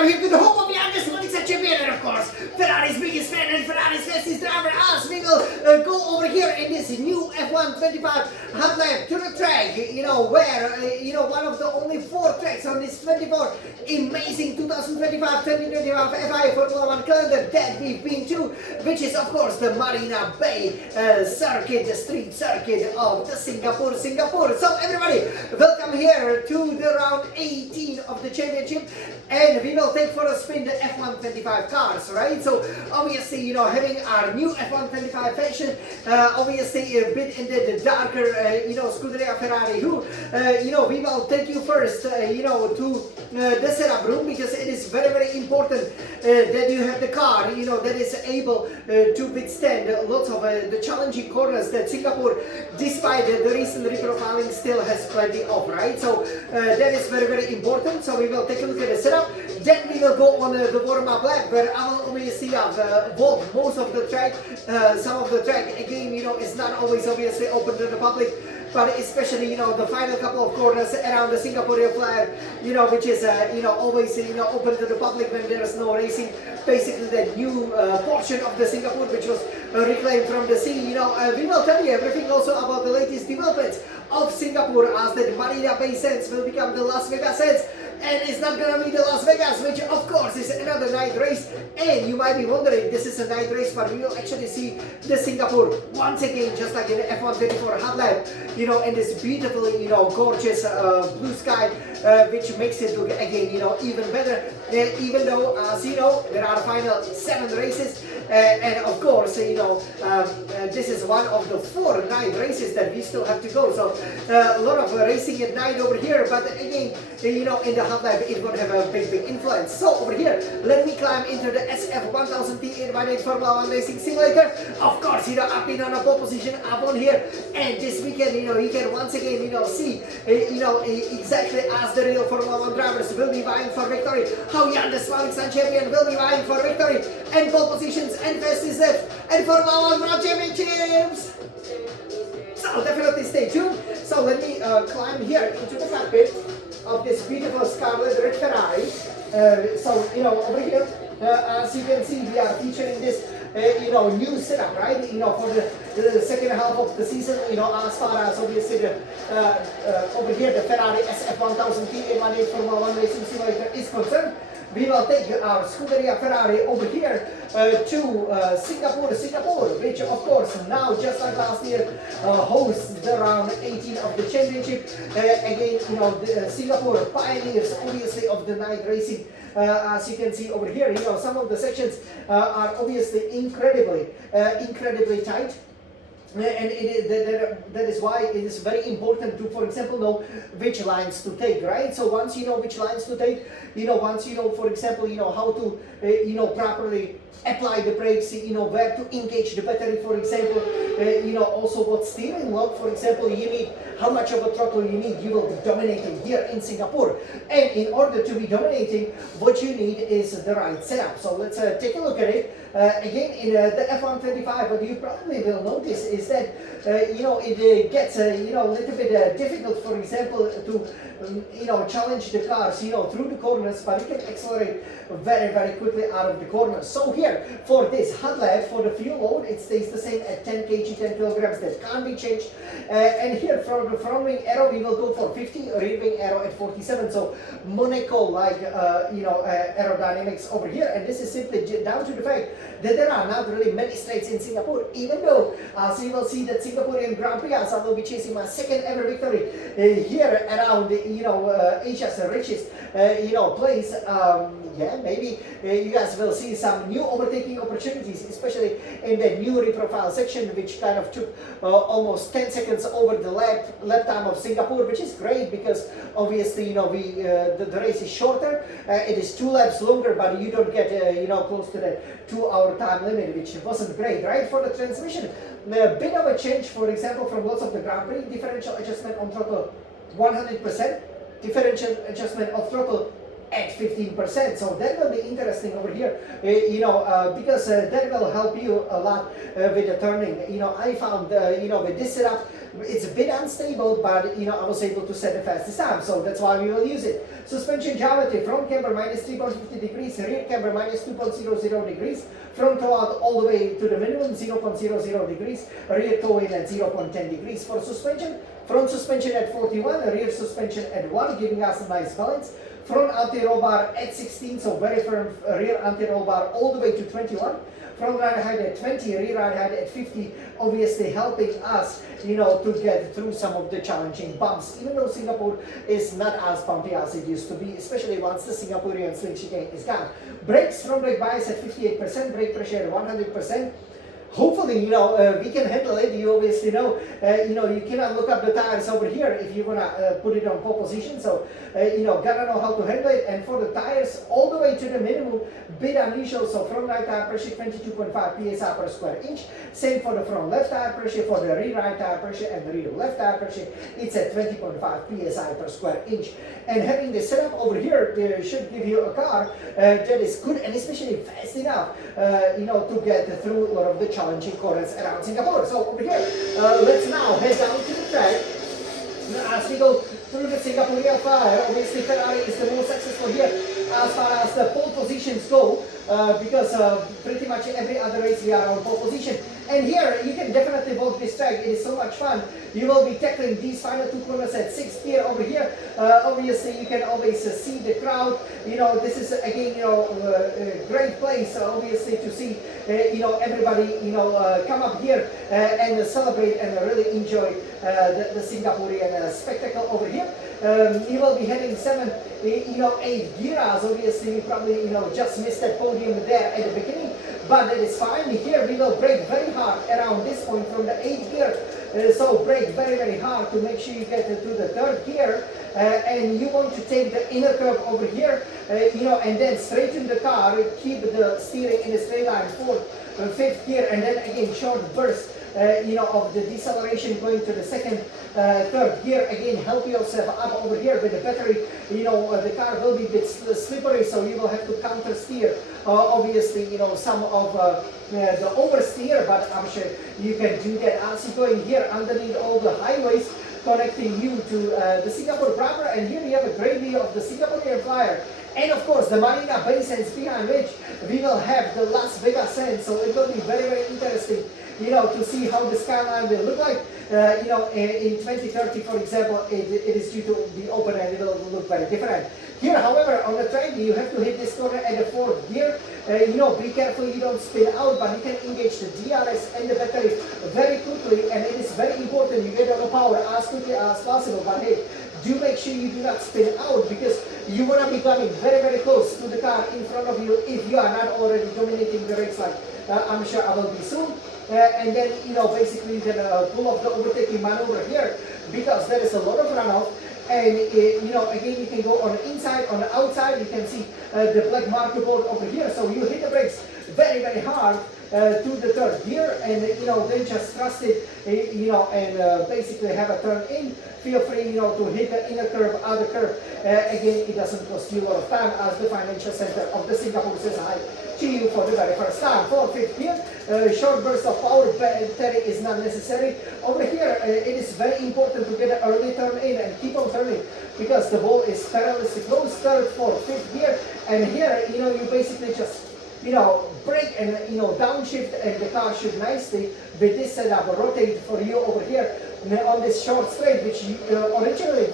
welcome here to the home of the youngest Malaysia champion, and of course, Ferrari's biggest fan and Ferrari's fastest driver, as we will go over here in this new F1 25 hot lap to the track, where, one of the only 4 tracks on this 24 amazing 2025-2025 FIA Formula 1 calendar that we've been to, which is, of course, the Marina Bay circuit, the street circuit of the Singapore. So, everybody, welcome here to the round 18 of the championship, and we will take for a spin the F1 25 cars, right? So obviously, having our new F1 25 fashion, obviously a bit in the darker, Scuderia Ferrari, who, we will take you first, to the setup room, because it is very, very important that you have the car, that is able to withstand lots of the challenging corners that Singapore, despite the recent reprofiling, still has plenty of, right? So that is very, very important. So we will take a look at the setup. Then we will go on the warm-up lap, where I will obviously have walked most of the track. Some of the track, again, is not always obviously open to the public, but especially, the final couple of corners around the Singaporean flag, which is, always, open to the public when there is no racing. Basically, the new portion of the Singapore, which was reclaimed from the sea. We will tell you everything also about the latest developments of Singapore, as the Marina Bay Sands will become the Las Vegas Sands. And it's not gonna be the Las Vegas, which of course is another night race. And you might be wondering, this is a night race, but we will actually see the Singapore once again, just like in the F1 24 hot lap, in this beautifully, gorgeous blue sky, which makes it look again, even better. Even though, as you know, there are final 7 races, and of course, this is one of the 4 night races that we still have to go. So a lot of racing at night over here, but again, in the hot lap, it would have a big influence. So over here, let me climb into the SF1000 T818 Formula 1 Racing Simulator. Of course, I've been on a pole position up on here, and this weekend, you can once again, see, exactly as the real Formula 1 drivers will be vying for victory, how young the Smiling Sun champion will be vying for victory, and pole positions, and fastest laps, and Formula 1 World Championships. So definitely stay tuned. So let me climb here into the cockpit of this beautiful Scarlet Red Ferrari. Over here, as you can see, we are featuring this, new setup, right? For the second half of the season, as far as obviously the, over here, the Ferrari SF1000 T818 Formula 1 Racing Simulator is concerned. We will take our Scuderia Ferrari over here to Singapore, which of course now, just like last year, hosts the round 18 of the championship. Again, Singapore pioneers obviously of the night racing. As you can see over here, some of the sections are obviously incredibly tight. And that is why it is very important to, for example, know which lines to take, right? So once you know which lines to take, once you know, for example, how to, properly apply the brakes, where to engage the battery, for example, also what steering lock, for example, you need, how much of a throttle you need, you will be dominating here in Singapore. And in order to be dominating, what you need is the right setup. So let's take a look at it. Again, in the F1 25, what you probably will notice is that, it gets a little bit difficult, for example, to, challenge the cars, through the corners, but you can accelerate very, very quickly out of the corners. So here, for this hot lap, for the fuel load, it stays the same at 10 kg, 10 kilograms, that can't be changed. And here, for the front wing arrow, we will go for 50, rear wing arrow at 47. So Monaco-like, aerodynamics over here. And this is simply down to the fact that there are not really many straights in Singapore, even though, so you will see that Singaporean Grand Prix, as I will be chasing my 2nd ever victory here around, Asia's richest, place. Maybe you guys will see some new overtaking opportunities, especially in the new reprofile section, which kind of took almost 10 seconds over the lap time of Singapore, which is great because obviously, the race is shorter. It is 2 laps longer, but you don't get, close to the 2-hour time limit, which wasn't great, right? For the transmission, a bit of a change, for example, from lots of the Grand Prix, differential adjustment on throttle 100%, differential adjustment of throttle at 15%. So that will be interesting over here, because that will help you a lot with the turning. I found, with this setup, it's a bit unstable, but I was able to set the fastest time, so that's why we will use it. Suspension geometry, front camber minus 3.50 degrees, rear camber minus 2.00 degrees, front toe out all the way to the minimum 0.00 degrees, rear toe in at 0.10 degrees. For suspension, front suspension at 41, rear suspension at 1, giving us a nice balance. Front anti-roll bar at 16, so very firm rear anti-roll bar all the way to 21. Front ride height at 20, rear ride height at 50, obviously helping us, to get through some of the challenging bumps, even though Singapore is not as bumpy as it used to be, especially once the Singaporean sling chicane is gone. Brakes, front brake bias at 58%, brake pressure at 100%. Hopefully, we can handle it. You obviously know, you cannot look up the tires over here if you want to put it on pole position. So, gotta know how to handle it. And for the tires, all the way to the minimum, bit unusual. So front right tire pressure, 22.5 psi per square inch. Same for the front left tire pressure, for the rear right tire pressure and the rear left tire pressure, it's at 20.5 psi per square inch. And having this setup over here, should give you a car that is good and especially fast enough, to get through a lot of the challenging corners around Singapore. So over here, let's now head down to the track. As we go through the Singaporean fire, obviously Ferrari is the most successful here as far as the pole positions go, because pretty much every other race we are on pole position. And here you can definitely walk this track. It is so much fun. You will be tackling these final two corners at 6th gear over here. Obviously you can always see the crowd. This is again a great place obviously to see everybody come up here and celebrate and really enjoy the Singaporean spectacle over here. You will be heading 7, 8 gears. Obviously we probably just missed that podium there at the beginning, but that is fine. Here we will brake very hard around this point from the 8th gear. So brake very, very hard to make sure you get to the 3rd gear, and you want to take the inner curve over here, and then straighten the car, keep the steering in a straight line, 4th, 5th gear, and then again short burst of the deceleration going to the 2nd, 3rd gear. Again, help yourself up over here with the battery. The car will be a bit slippery, so you will have to counter steer. Obviously, some of the oversteer, but I'm sure you can do that as you go in here underneath all the highways connecting you to the Singapore proper. And here we have a great view of the Singaporean flyer. And of course, the Marina Bay Sands, behind which we will have the Las Vegas Sands. So it will be very, very interesting, to see how the skyline will look like. In 2030, for example, it is due to be open and it will look very different. Here, however, on the track, you have to hit this corner at the 4th gear. Be careful you don't spin out, but you can engage the DRS and the battery very quickly. And it is very important you get on the power as quickly as possible. But hey, do make sure you do not spin out, because you want to be coming very, very close to the car in front of you if you are not already dominating the race, like I'm sure I will be soon. And then, basically you can pull off the overtaking maneuver here, because there is a lot of runoff. And, again, you can go on the inside, on the outside. You can see the black marker board over here. So you hit the brakes very, very hard to the 3rd gear, and, then just thrust it, and basically have a turn in. Feel free, to hit the inner curve, outer curve. Again, it doesn't cost you a lot of time, as the financial center of the Singapore says hi to you for the very first time. 4th, 5th gear, short burst of power battery is not necessary. Over here, it is very important to get an early turn in and keep on turning, because the ball is perilously close. 3rd, 4th, 5th gear, and here, you basically just brake and downshift, and the car should nicely with this setup rotate for you over here on this short straight, which originally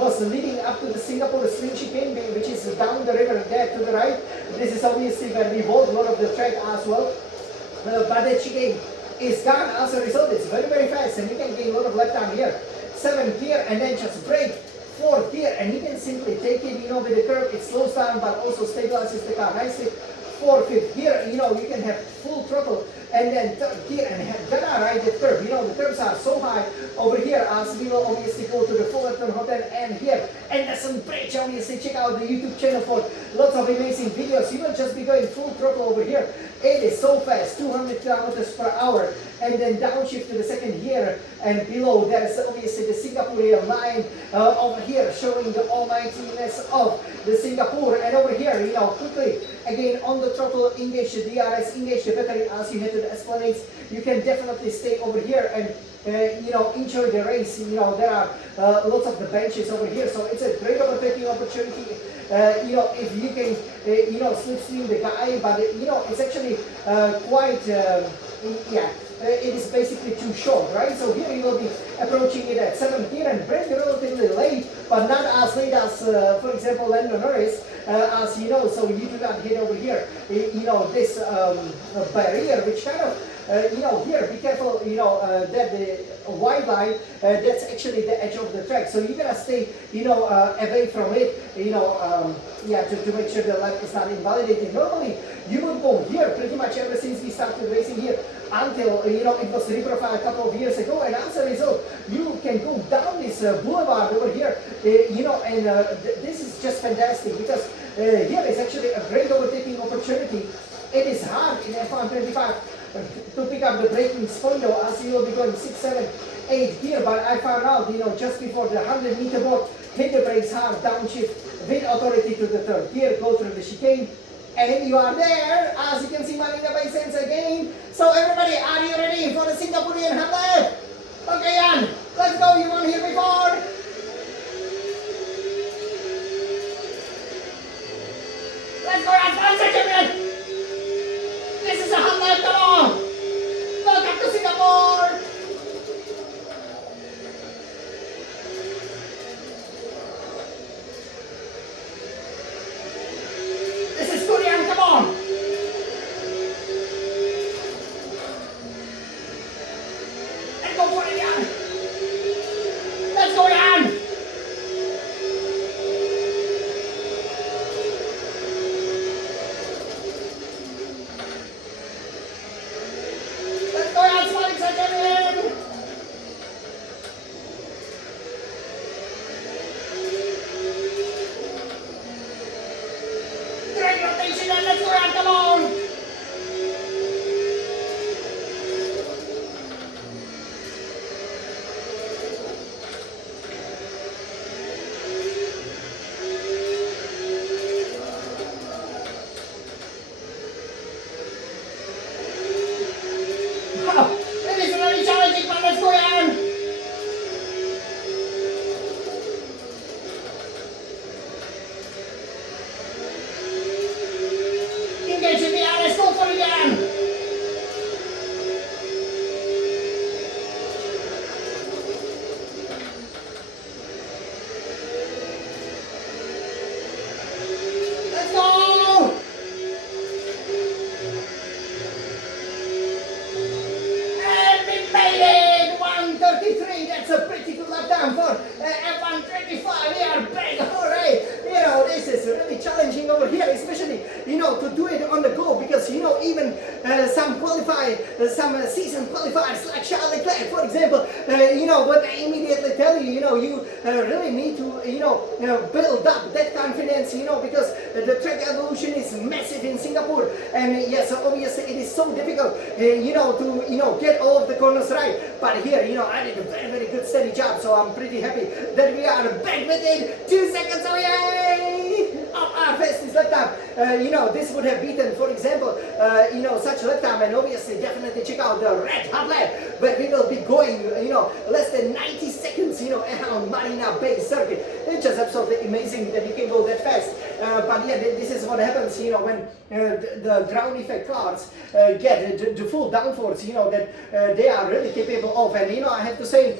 was leading up to the Singapore sling chicane, which is down the river there to the right. This is obviously where we hold a lot of the track as well, but the chicane is gone. As a result, it's very, very fast, and you can gain a lot of lap time here. 7th gear, and then just brake. 4th gear, and you can simply take it, with the curve. It slows down, but also stabilizes the car nicely. 4th, 5th gear, you can have full throttle, and then 3rd gear, and gonna ride the curve. The curves are so high over here, as we will obviously go to the Fullerton Hotel and here. Anderson Bridge, obviously check out the YouTube channel for lots of amazing videos. You will just be going full throttle over here. It is so fast, 200 kilometers per hour, and then downshift to the 2nd gear, and below there is obviously the Singaporean line over here, showing the almightiness of the Singapore. And over here, quickly again on the throttle, engage the DRS, engage the battery as you hit the the Esplanades, you can definitely stay over here and enjoy the race. There are lots of the benches over here, so it's a great overtaking opportunity. If you can, slipstream the guy, but it's actually quite, it is basically too short, right? So here you will be approaching it at 7th gear and brake relatively late, but not as late as, for example, Lando Norris, as you know, so you do not hit over here, this barrier, which kind of, here, be careful, that the white line, that's actually the edge of the track. So you gotta stay, away from it, to make sure the lap is not invalidated. Normally, you would go here pretty much ever since we started racing here until, it was reprofiled a couple of years ago. And as a result, you can go down this boulevard over here, this is just fantastic because here is actually a great overtaking opportunity. It is hard in F1 25 to pick up the braking spondo as you will be going 6, 7, 8 gear, but I found out, just before the 100-meter board, hit the brakes hard, downshift with authority to the 3rd gear, go through the chicane, and you are there, as you can see, Marina Bay Sands again. So everybody, are you ready for the Singaporean half lap? Okay, Jan, let's go, you weren't here before. Let's go, Jan, 1 second. This is a hot lap, come on! Welcome to Singapore! This is Korean, come on! Let's go for it, Jan! Let's go, Jan! Some seasoned qualifiers like Charles Leclerc, for example, what they immediately tell you, you really need to, build up that confidence, because the track evolution is massive in Singapore, and yes, obviously it is so difficult, to, get all of the corners right. But here, I did a very, very good steady job, so I'm pretty happy that we are back within 2 seconds away of our fastest lap time. This would have beaten, for example, such lap time, and obviously definitely check out the red hot lap, where we will be going, less than 90 seconds, around Marina Bay Circuit. It's just absolutely amazing that you can go that fast. But yeah, this is what happens, when the ground effect cars get the full downforce, that they are really capable of. And I have to say,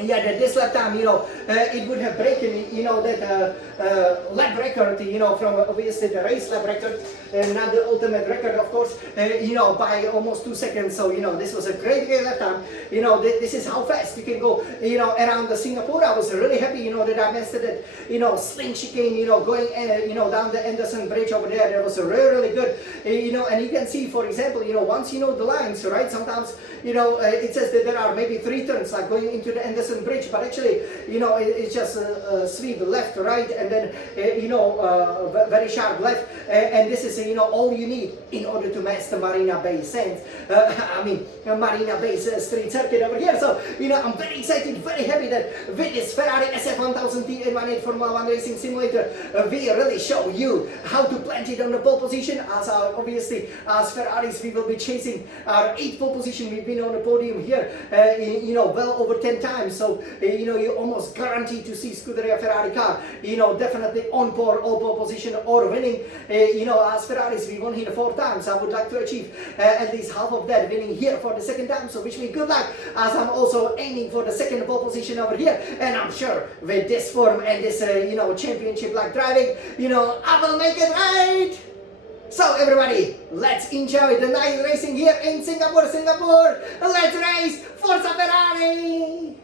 yeah, that this lap time, it would have broken, that lap record, from obviously the race lap record, not the ultimate record, of course, by almost 2 seconds. So, this was a great lap time. This is how fast you can go, around the Singapore. I was really happy, that I mastered it, sling chicane, going, down the Anderson Bridge over there. That was really, really good, and you can see, for example, once you know the lines, right, sometimes, it says that there are maybe 3 turns, like going into the Anderson this in bridge, but actually, you know, it's just sweep left, right, and then, you know, very sharp left, and this is, you know, all you need in order to match the Marina Bay Sands, Marina Bay street circuit over here. So, you know, I'm very excited, very happy that with this Ferrari SF1000 T818 Formula 1 Racing Simulator, we really show you how to plant it on the pole position. As obviously, as Ferraris, we will be chasing our 8th pole position. We've been on the podium here, you know, well over 10 times. So, you know, you're almost guaranteed to see Scuderia Ferrari car, you know, definitely on pole position or winning. You know, as Ferraris, we won here 4 times. I would like to achieve at least half of that, winning here for the 2nd time. So wish me good luck, as I'm also aiming for the 2nd pole position over here. And I'm sure with this form and this, you know, championship-like driving, you know, I will make it right. So everybody, let's enjoy the night racing here in Singapore. Let's race Forza Ferrari!